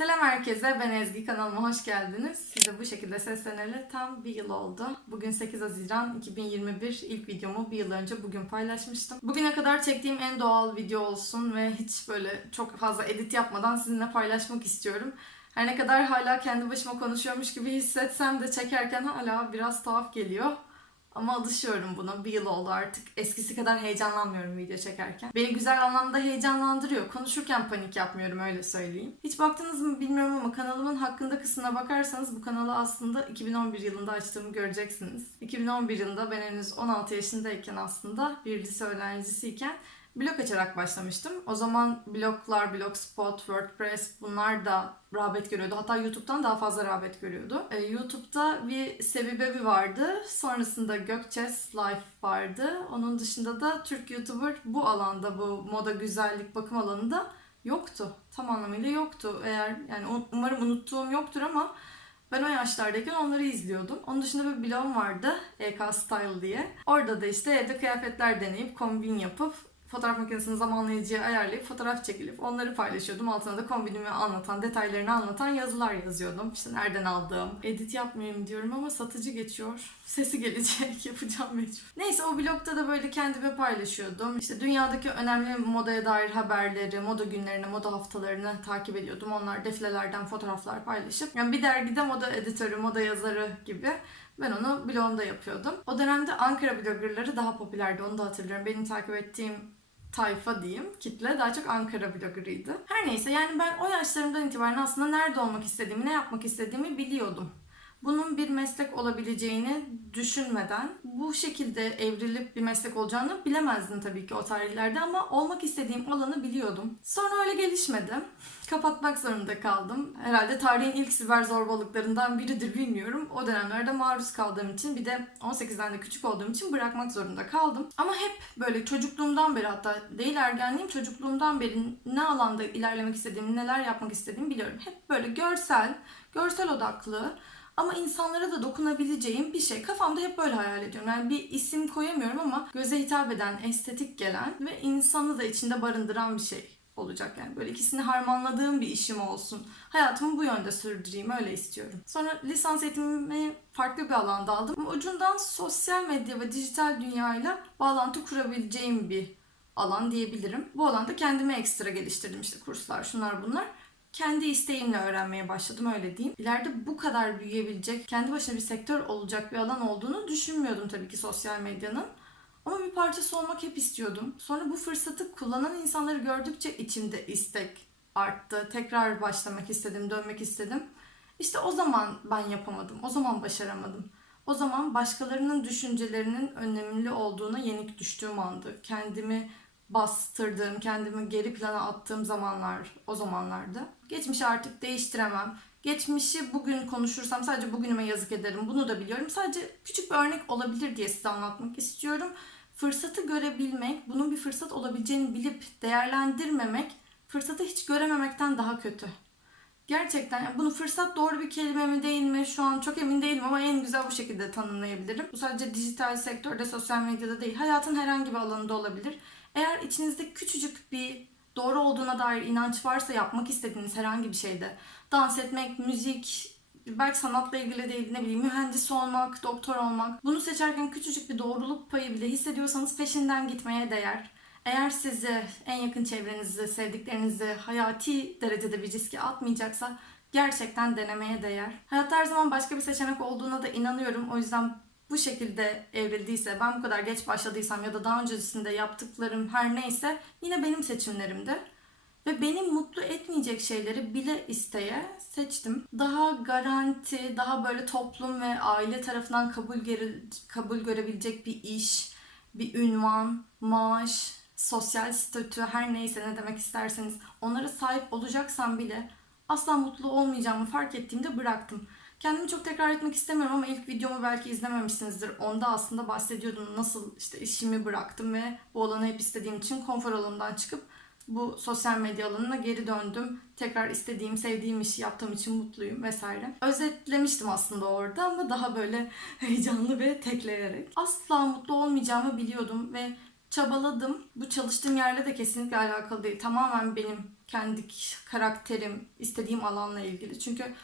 Selam herkese, ben Ezgi kanalıma hoş geldiniz. Size bu şekilde sesleneli tam bir yıl oldu. Bugün 8 Haziran 2021 ilk videomu bir yıl önce bugün paylaşmıştım. Bugüne kadar çektiğim en doğal video olsun ve hiç böyle çok fazla edit yapmadan sizinle paylaşmak istiyorum. Her ne kadar hala kendi başıma konuşuyormuş gibi hissetsem de çekerken hala biraz tuhaf geliyor. Ama alışıyorum buna. Bir yıl oldu artık. Eskisi kadar heyecanlanmıyorum video çekerken. Beni güzel anlamda heyecanlandırıyor. Konuşurken panik yapmıyorum öyle söyleyeyim. Hiç baktınız mı bilmiyorum ama kanalımın hakkında kısmına bakarsanız bu kanalı aslında 2011 yılında açtığımı göreceksiniz. 2011 yılında ben henüz 16 yaşındayken aslında bir lise öğrencisiyken blog açarak başlamıştım. O zaman bloglar, blogspot, WordPress bunlar da rağbet görüyordu. Hatta YouTube'dan daha fazla rağbet görüyordu. Ee, YouTube'da bir Sevi Bebi vardı. Sonrasında Gökçes Life vardı. Onun dışında da Türk YouTuber bu alanda, bu moda, güzellik, bakım alanında yoktu. Tam anlamıyla yoktu. Eğer yani um- umarım unuttuğum yoktur ama ben o yaşlardayken onları izliyordum. Onun dışında bir blogum vardı. EK Style diye. Orada da işte evde kıyafetler deneyip kombin yapıp fotoğraf makinesini zamanlayıcıya ayarlayıp fotoğraf çekilip onları paylaşıyordum. Altına da kombinimi anlatan, detaylarını anlatan yazılar yazıyordum. İşte nereden aldığım. Edit yapmayayım diyorum ama satıcı geçiyor. Sesi gelecek, yapacağım mecbur. Neyse o blogda da böyle kendime paylaşıyordum. İşte dünyadaki önemli modaya dair haberleri, moda günlerini, moda haftalarını takip ediyordum. Onlar defilelerden fotoğraflar paylaşıp. Yani bir dergide moda editörü, moda yazarı gibi ben onu blogumda yapıyordum. O dönemde Ankara bloggerları daha popülerdi onu da hatırlıyorum. Benim takip ettiğim tayfa diyeyim, kitle daha çok Ankara bloggerıydı. Her neyse yani ben o yaşlarımdan itibaren aslında nerede olmak istediğimi, ne yapmak istediğimi biliyordum. Bunun bir meslek olabileceğini düşünmeden bu şekilde evrilip bir meslek olacağını bilemezdim tabii ki o tarihlerde ama olmak istediğim alanı biliyordum. Sonra öyle gelişmedi. Kapatmak zorunda kaldım. Herhalde tarihin ilk siber zorbalıklarından biridir bilmiyorum. O dönemlerde maruz kaldığım için bir de 18'den de küçük olduğum için bırakmak zorunda kaldım. Ama hep böyle çocukluğumdan beri hatta değil ergenliğim çocukluğumdan beri ne alanda ilerlemek istediğimi, neler yapmak istediğimi biliyorum. Hep böyle görsel, görsel odaklı ama insanlara da dokunabileceğim bir şey. Kafamda hep böyle hayal ediyorum. Yani bir isim koyamıyorum ama göze hitap eden, estetik gelen ve insanı da içinde barındıran bir şey olacak yani. Böyle ikisini harmanladığım bir işim olsun. Hayatımı bu yönde sürdüreyim öyle istiyorum. Sonra lisans eğitimimi farklı bir alanda aldım. Ucundan sosyal medya ve dijital dünyayla bağlantı kurabileceğim bir alan diyebilirim. Bu alanda kendimi ekstra geliştirdim işte kurslar şunlar bunlar kendi isteğimle öğrenmeye başladım öyle diyeyim. İleride bu kadar büyüyebilecek, kendi başına bir sektör olacak bir alan olduğunu düşünmüyordum tabii ki sosyal medyanın. Ama bir parçası olmak hep istiyordum. Sonra bu fırsatı kullanan insanları gördükçe içimde istek arttı. Tekrar başlamak istedim, dönmek istedim. İşte o zaman ben yapamadım. O zaman başaramadım. O zaman başkalarının düşüncelerinin önemli olduğuna yenik düştüğüm andı. Kendimi bastırdığım, kendimi geri plana attığım zamanlar o zamanlarda. Geçmişi artık değiştiremem. Geçmişi bugün konuşursam sadece bugünüme yazık ederim. Bunu da biliyorum. Sadece küçük bir örnek olabilir diye size anlatmak istiyorum. Fırsatı görebilmek, bunun bir fırsat olabileceğini bilip değerlendirmemek, fırsatı hiç görememekten daha kötü. Gerçekten yani bunu fırsat doğru bir kelime mi değil mi şu an çok emin değilim ama en güzel bu şekilde tanımlayabilirim. Bu sadece dijital sektörde, sosyal medyada değil, hayatın herhangi bir alanında olabilir. Eğer içinizde küçücük bir doğru olduğuna dair inanç varsa yapmak istediğiniz herhangi bir şeyde dans etmek, müzik, belki sanatla ilgili değil ne bileyim mühendis olmak, doktor olmak bunu seçerken küçücük bir doğruluk payı bile hissediyorsanız peşinden gitmeye değer. Eğer sizi en yakın çevrenizi, sevdiklerinizi hayati derecede bir riske atmayacaksa gerçekten denemeye değer. Hayatta her zaman başka bir seçenek olduğuna da inanıyorum. O yüzden bu şekilde evrildiyse, ben bu kadar geç başladıysam ya da daha öncesinde yaptıklarım her neyse yine benim seçimlerimdi. Ve beni mutlu etmeyecek şeyleri bile isteye seçtim. Daha garanti, daha böyle toplum ve aile tarafından kabul, geri, kabul görebilecek bir iş, bir ünvan, maaş, sosyal statü her neyse ne demek isterseniz onlara sahip olacaksam bile asla mutlu olmayacağımı fark ettiğimde bıraktım. Kendimi çok tekrar etmek istemiyorum ama ilk videomu belki izlememişsinizdir. Onda aslında bahsediyordum nasıl işte işimi bıraktım ve bu alanı hep istediğim için konfor alanından çıkıp bu sosyal medya alanına geri döndüm. Tekrar istediğim, sevdiğim işi yaptığım için mutluyum vesaire. Özetlemiştim aslında orada ama daha böyle heyecanlı ve tekleyerek. Asla mutlu olmayacağımı biliyordum ve çabaladım. Bu çalıştığım yerle de kesinlikle alakalı değil. Tamamen benim kendi karakterim, istediğim alanla ilgili. Çünkü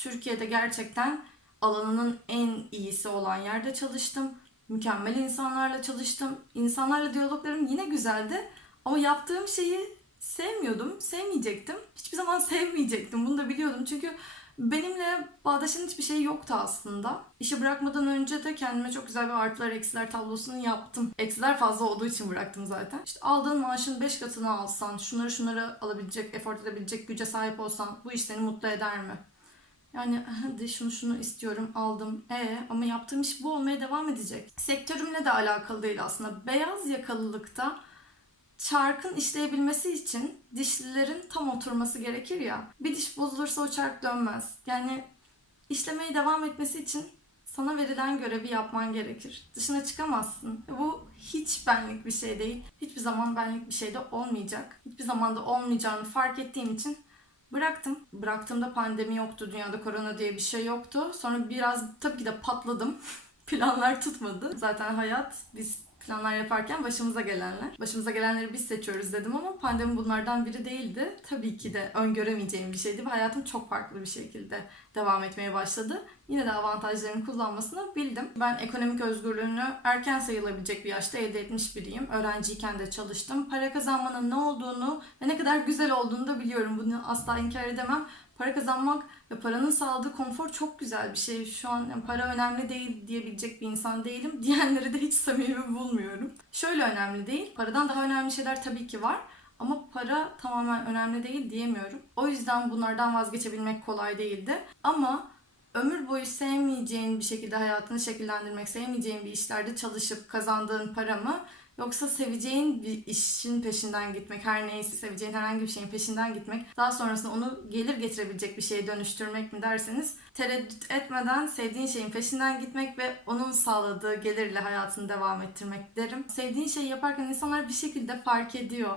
Türkiye'de gerçekten alanının en iyisi olan yerde çalıştım. Mükemmel insanlarla çalıştım. İnsanlarla diyaloglarım yine güzeldi. Ama yaptığım şeyi sevmiyordum, sevmeyecektim. Hiçbir zaman sevmeyecektim. Bunu da biliyordum. Çünkü benimle bağdaşan hiçbir şey yoktu aslında. İşi bırakmadan önce de kendime çok güzel bir artılar eksiler tablosunu yaptım. Eksiler fazla olduğu için bıraktım zaten. İşte aldığın maaşın 5 katını alsan, şunları şunları alabilecek, efor edebilecek güce sahip olsan bu iş seni mutlu eder mi? Yani hadi şunu şunu istiyorum aldım. E ama yaptığım iş bu olmaya devam edecek. Sektörümle de alakalı değil aslında. Beyaz yakalılıkta çarkın işleyebilmesi için dişlilerin tam oturması gerekir ya. Bir diş bozulursa o çark dönmez. Yani işlemeye devam etmesi için sana verilen görevi yapman gerekir. Dışına çıkamazsın. Bu hiç benlik bir şey değil. Hiçbir zaman benlik bir şey de olmayacak. Hiçbir zaman da olmayacağını fark ettiğim için bıraktım. Bıraktığımda pandemi yoktu. Dünyada korona diye bir şey yoktu. Sonra biraz tabii ki de patladım. Planlar tutmadı. Zaten hayat biz planlar yaparken başımıza gelenler. Başımıza gelenleri biz seçiyoruz dedim ama pandemi bunlardan biri değildi. Tabii ki de öngöremeyeceğim bir şeydi ve hayatım çok farklı bir şekilde devam etmeye başladı. Yine de avantajlarını kullanmasını bildim. Ben ekonomik özgürlüğünü erken sayılabilecek bir yaşta elde etmiş biriyim. Öğrenciyken de çalıştım. Para kazanmanın ne olduğunu ve ne kadar güzel olduğunu da biliyorum. Bunu asla inkar edemem. Para kazanmak ve paranın sağladığı konfor çok güzel bir şey. Şu an para önemli değil diyebilecek bir insan değilim. Diyenleri de hiç samimi bulmuyorum. Şöyle önemli değil. Paradan daha önemli şeyler tabii ki var. Ama para tamamen önemli değil diyemiyorum. O yüzden bunlardan vazgeçebilmek kolay değildi. Ama ömür boyu sevmeyeceğin bir şekilde hayatını şekillendirmek, sevmeyeceğin bir işlerde çalışıp kazandığın para mı? Yoksa seveceğin bir işin peşinden gitmek, her neyse seveceğin herhangi bir şeyin peşinden gitmek, daha sonrasında onu gelir getirebilecek bir şeye dönüştürmek mi derseniz tereddüt etmeden sevdiğin şeyin peşinden gitmek ve onun sağladığı gelirle hayatını devam ettirmek derim. Sevdiğin şeyi yaparken insanlar bir şekilde fark ediyor.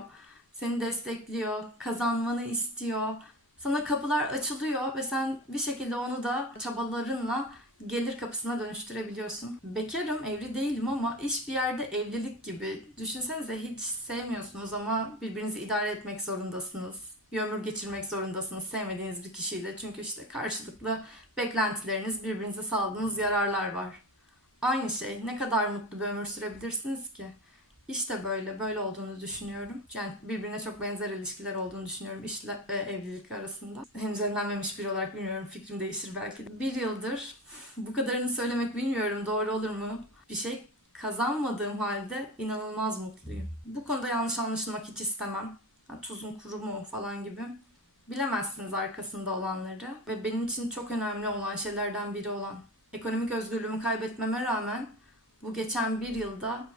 Seni destekliyor, kazanmanı istiyor. Sana kapılar açılıyor ve sen bir şekilde onu da çabalarınla gelir kapısına dönüştürebiliyorsun. Bekarım, evli değilim ama iş bir yerde evlilik gibi. Düşünsenize hiç sevmiyorsunuz ama birbirinizi idare etmek zorundasınız. Bir ömür geçirmek zorundasınız sevmediğiniz bir kişiyle. Çünkü işte karşılıklı beklentileriniz, birbirinize sağladığınız yararlar var. Aynı şey. Ne kadar mutlu bir ömür sürebilirsiniz ki? İşte böyle, böyle olduğunu düşünüyorum. Yani birbirine çok benzer ilişkiler olduğunu düşünüyorum işle e, evlilik arasında. Henüz evlenmemiş biri olarak bilmiyorum, fikrim değişir belki. Bir yıldır bu kadarını söylemek bilmiyorum doğru olur mu? Bir şey kazanmadığım halde inanılmaz mutluyum. Bu konuda yanlış anlaşılmak hiç istemem. Yani tuzun kuru mu falan gibi. Bilemezsiniz arkasında olanları. Ve benim için çok önemli olan şeylerden biri olan ekonomik özgürlüğümü kaybetmeme rağmen bu geçen bir yılda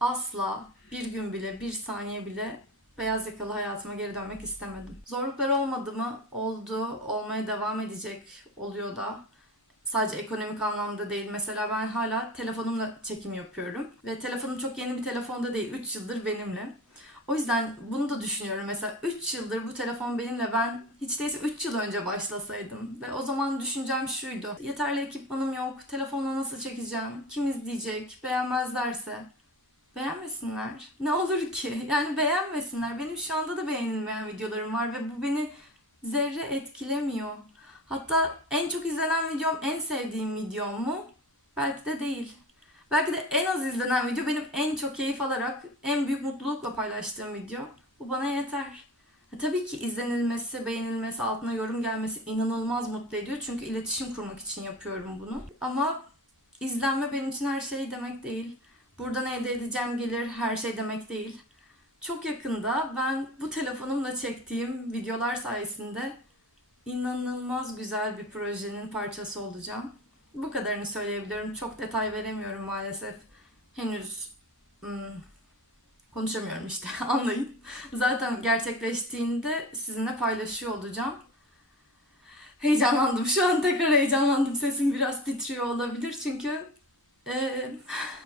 asla bir gün bile, bir saniye bile beyaz yakalı hayatıma geri dönmek istemedim. Zorluklar olmadı mı? Oldu. Olmaya devam edecek. Oluyor da. Sadece ekonomik anlamda değil. Mesela ben hala telefonumla çekim yapıyorum. Ve telefonum çok yeni bir telefonda değil. 3 yıldır benimle. O yüzden bunu da düşünüyorum. Mesela 3 yıldır bu telefon benimle ben hiç değilse 3 yıl önce başlasaydım. Ve o zaman düşüncem şuydu. Yeterli ekipmanım yok. Telefonla nasıl çekeceğim? Kim izleyecek? Beğenmezlerse. Beğenmesinler. Ne olur ki? Yani beğenmesinler. Benim şu anda da beğenilmeyen videolarım var ve bu beni zerre etkilemiyor. Hatta en çok izlenen videom en sevdiğim videom mu? Belki de değil. Belki de en az izlenen video benim en çok keyif alarak en büyük mutlulukla paylaştığım video. Bu bana yeter. E, tabii ki izlenilmesi, beğenilmesi, altına yorum gelmesi inanılmaz mutlu ediyor. Çünkü iletişim kurmak için yapıyorum bunu. Ama izlenme benim için her şey demek değil. Buradan elde edeceğim gelir her şey demek değil. Çok yakında ben bu telefonumla çektiğim videolar sayesinde inanılmaz güzel bir projenin parçası olacağım. Bu kadarını söyleyebiliyorum. Çok detay veremiyorum maalesef. Henüz hmm, konuşamıyorum işte anlayın. Zaten gerçekleştiğinde sizinle paylaşıyor olacağım. Heyecanlandım. Şu an tekrar heyecanlandım. Sesim biraz titriyor olabilir çünkü e,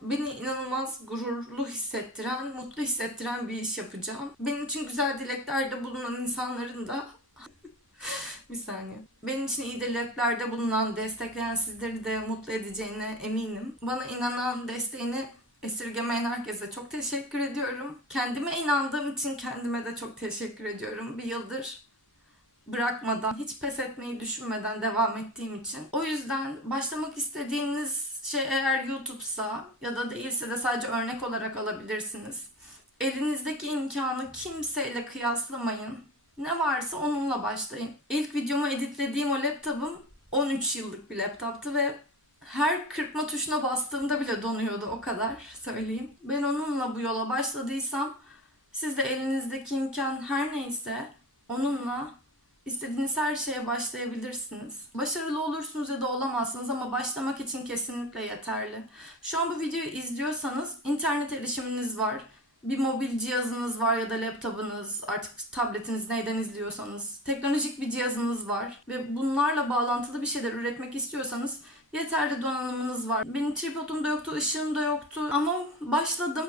beni inanılmaz gururlu hissettiren, mutlu hissettiren bir iş yapacağım. Benim için güzel dileklerde bulunan insanların da bir saniye. Benim için iyi dileklerde bulunan, destekleyen sizleri de mutlu edeceğine eminim. Bana inanan, desteğini Esirgemeyen herkese çok teşekkür ediyorum. Kendime inandığım için kendime de çok teşekkür ediyorum. Bir yıldır bırakmadan, hiç pes etmeyi düşünmeden devam ettiğim için. O yüzden başlamak istediğiniz şey eğer YouTube'sa ya da değilse de sadece örnek olarak alabilirsiniz. Elinizdeki imkanı kimseyle kıyaslamayın. Ne varsa onunla başlayın. İlk videomu editlediğim o laptopum 13 yıllık bir laptoptu ve her kırpma tuşuna bastığımda bile donuyordu o kadar söyleyeyim. Ben onunla bu yola başladıysam siz de elinizdeki imkan her neyse onunla istediğiniz her şeye başlayabilirsiniz. Başarılı olursunuz ya da olamazsınız ama başlamak için kesinlikle yeterli. Şu an bu videoyu izliyorsanız internet erişiminiz var. Bir mobil cihazınız var ya da laptopunuz, artık tabletiniz neyden izliyorsanız, teknolojik bir cihazınız var ve bunlarla bağlantılı bir şeyler üretmek istiyorsanız yeterli donanımınız var. Benim tripodum da yoktu, ışığım da yoktu ama başladım.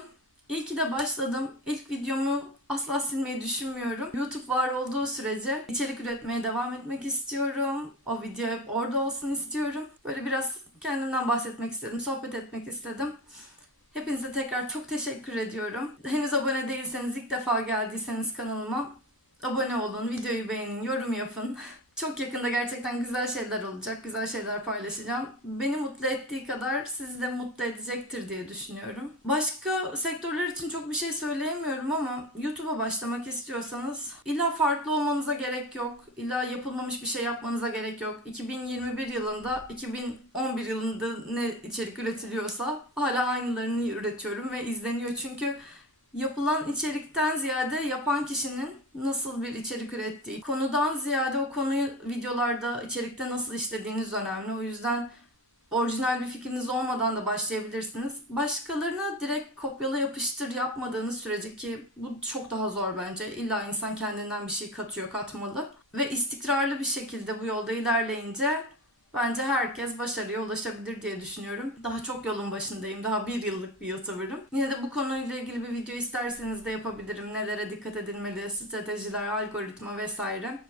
İyi ki de başladım. İlk videomu asla silmeyi düşünmüyorum. YouTube var olduğu sürece içerik üretmeye devam etmek istiyorum. O video hep orada olsun istiyorum. Böyle biraz kendimden bahsetmek istedim, sohbet etmek istedim. Hepinize tekrar çok teşekkür ediyorum. Henüz abone değilseniz, ilk defa geldiyseniz kanalıma abone olun, videoyu beğenin, yorum yapın. Çok yakında gerçekten güzel şeyler olacak, güzel şeyler paylaşacağım. Beni mutlu ettiği kadar sizi de mutlu edecektir diye düşünüyorum. Başka sektörler için çok bir şey söyleyemiyorum ama YouTube'a başlamak istiyorsanız illa farklı olmanıza gerek yok. İlla yapılmamış bir şey yapmanıza gerek yok. 2021 yılında, 2011 yılında ne içerik üretiliyorsa hala aynılarını üretiyorum ve izleniyor çünkü yapılan içerikten ziyade yapan kişinin nasıl bir içerik ürettiği, konudan ziyade o konuyu videolarda, içerikte nasıl işlediğiniz önemli. O yüzden orijinal bir fikriniz olmadan da başlayabilirsiniz. Başkalarına direkt kopyala yapıştır yapmadığınız sürece ki bu çok daha zor bence. İlla insan kendinden bir şey katıyor, katmalı. Ve istikrarlı bir şekilde bu yolda ilerleyince Bence herkes başarıya ulaşabilir diye düşünüyorum. Daha çok yolun başındayım. Daha bir yıllık bir YouTuber'ım. Yine de bu konuyla ilgili bir video isterseniz de yapabilirim. Nelere dikkat edilmeli, stratejiler, algoritma vesaire.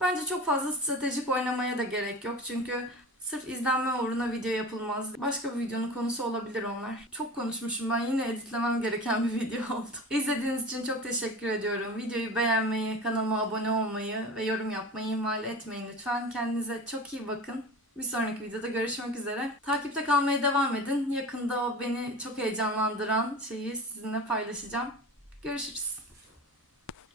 Bence çok fazla stratejik oynamaya da gerek yok. Çünkü sırf izlenme uğruna video yapılmaz. Başka bir videonun konusu olabilir onlar. Çok konuşmuşum ben. Yine editlemem gereken bir video oldu. İzlediğiniz için çok teşekkür ediyorum. Videoyu beğenmeyi, kanalıma abone olmayı ve yorum yapmayı ihmal etmeyin lütfen. Kendinize çok iyi bakın. Bir sonraki videoda görüşmek üzere. Takipte kalmaya devam edin. Yakında o beni çok heyecanlandıran şeyi sizinle paylaşacağım. Görüşürüz.